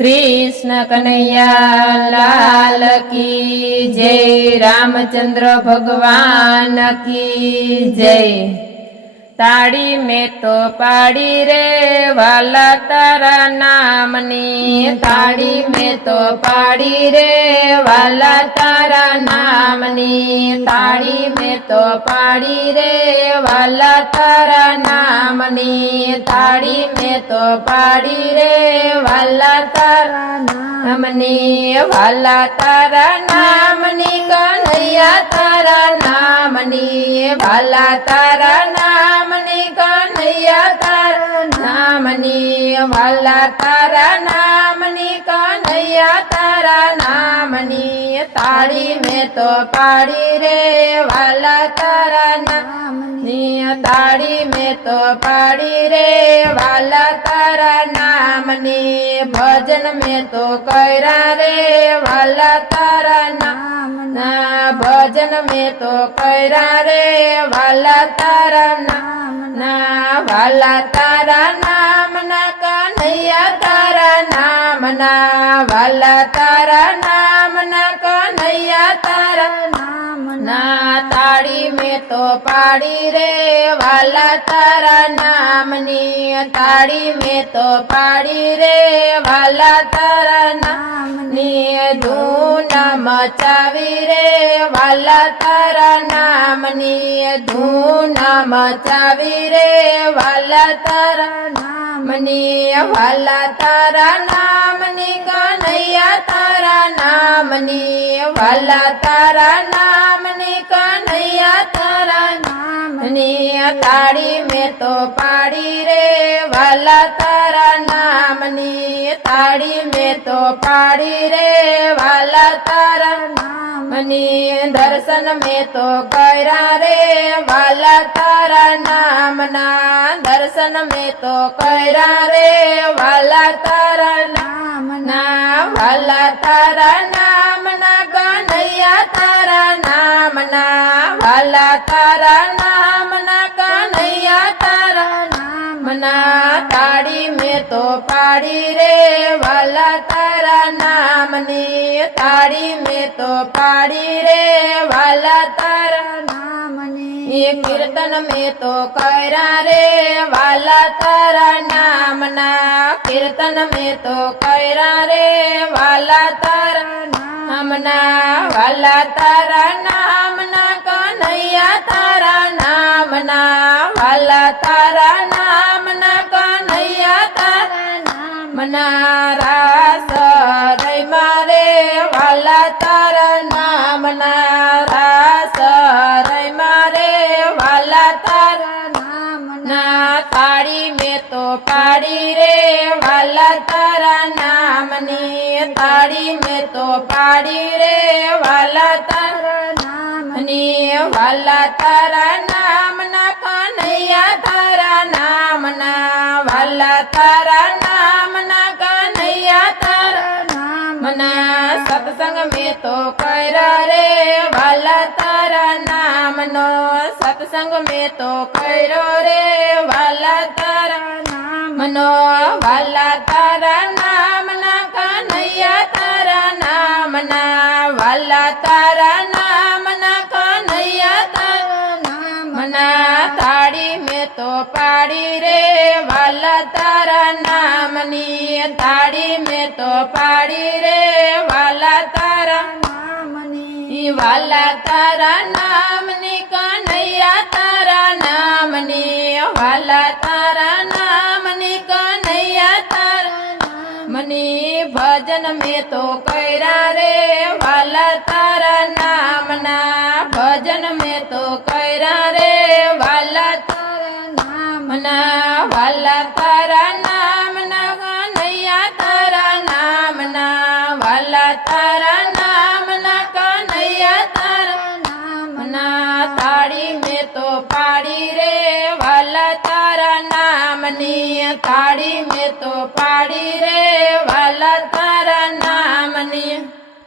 कृष्ण कन्हैया लाल की जय। रामचंद्र भगवान की जय। ताड़ी में तो पाड़ी रे वाला तारा नामनी, ताड़ी में तो पाड़ी रे वाला तारा नामनी, ताड़ी में तो पाड़ी रे वाला तारा नामनी, ताड़ी में तो पाड़ी रे वाला तारा नामनी, वाला तारा नामनी कन्हैया तारा नामनी, वाला तारा नामनी कन्हैया तारा नामनी, वाला तारा नामनी कन्हैया तारा नामनी, ताड़ी में तो पाड़ी रे वाला तारा नामनी, ताड़ी में तो पाड़ी रे वाला तारा नामनी, भजन में तो कैरा रे वाला तारा नामना, भजन में तो कैरा रे वाला तारा नामना, वाला तारा नामना कन्हैया तारा नामना, वाला तारा नामना कन्हैया तारा नामना, ताड़ी में तो पाड़ी रे वाला तारा नामनी, ताड़ी में तो पाड़ी रे वाला तारा नामनी, धून मचावी रे वाला तारा नामनी, धून मचावी रे वाला तारा नामनी, वाला तारा नामनी कन्हैया तारा नामनी, वाला तारा नामनी कन्हैया तारा नामनी, ताड़ी में तो पाड़ी रे वाला तारा नामनी, ताड़ी में तो पाड़ी रे वाला तारा नामनी, दर्शन में तो कैरा रे वाला तारा नामना, दर्शन में तो कैरा रे वाला तारा नामना, वाला तारा नामना कन्हैया तारा नामना, वाला तारा नामना कन्हैया तारा नामना, ताड़ी में तो पाड़ी रे वाला तारा नामनी, ताड़ी में तो पाड़ी रे वाला तारा नामनी, कीर्तन में तो कैरा रे वाला तारा नामना, कीर्तन में तो कैरा रे वाला तारा नामना, वाला तारा नामना कन्हैया तारा नामना, वाला तारा नामना कन्हैया तारा नामना, रास रै मारे वाला तारा नामना, रास रै मारे वाला तारा नामना, ताड़ी में तो पाड़ी रे वाला तारा नामनी, ताड़ी में तो पाड़ी रे वाला तारा नामनी, वाला तारा नामना कन्हैया तारा नामना, वाला तारा नामना कन्हैया तारा नामना, सत्संग में तो कैरा रे वाला तारा नामनो, सत्संग में तो कैरो रे वाला तारा नामनो, वाला तारा नामना कन्हैया तारा नामना, वाला तारा नामना कन्हैया तारा नामना, ताड़ी में तो पाड़ी रे वाला तारा नामनी, ताड़ी में तो पाड़ी रे वाला तारा नामनी, वाला तारा नामनी कन्हैया तारा नामनी, वाला तारा नामनी कन्हैया तारा नामनी, भजन में तो